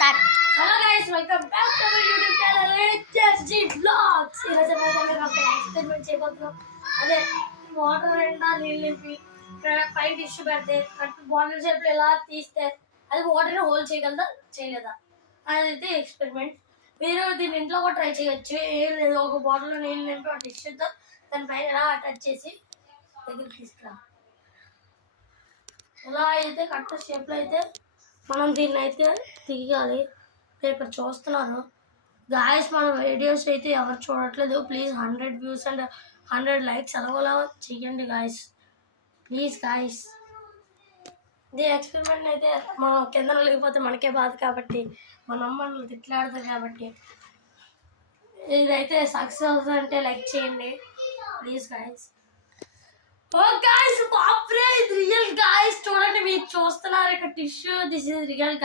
Start. Hello guys, welcome back to my YouTube channel HSG Vlogs. ఈరోజు అయితే మేము ఒక ఎక్స్పెరిమెంట్ చేయబోతున్నాం. అదే వాటర్ నిండా నీళ్ళు నింపి పైన టిష్యూ పెడితే బాటిల్ షేప్ ఎలా తీస్తే అది వాటర్ హోల్ చేయగలదా చేయలేదా అదైతే ఎక్స్పెరిమెంట్. మీరు దీన్ని ఇంట్లో కూడా ట్రై చేయొచ్చు. ఏం లేదు, ఒక బాటిల్లో నీళ్ళు నింపి ఒక టిష్యూతో దానిపైన ఎలా టచ్ చేసి దగ్గరికి తీసుకురా. ఎలా అయితే కరెక్ట్ షేప్లో అయితే మనం దీన్ని అయితే తీయాలి. మీరు ఇక్కడ చూస్తున్నారు గాయస్, మన వీడియోస్ అయితే ఎవరు చూడట్లేదు. ప్లీజ్ 100 వ్యూస్ అండ్ 100 లైక్స్ అలా చేయండి గాయస్, ప్లీజ్ గాయస్. ఇది ఎక్స్పెరిమెంట్ అయితే మనం కింద లేకపోతే మనకే బాధ కాబట్టి మన అమ్మలు తిట్లాడతారు కాబట్టి ఇదైతే సక్సెస్ అవుతుందంటే లైక్ చేయండి ప్లీజ్ గాయస్. ఓ గాయస్, బాప్రే, ఇది రియల్ గాయస్. చూడండి, మీరు చూస్తున్నారు ఇక్కడ tissue, this is real guys.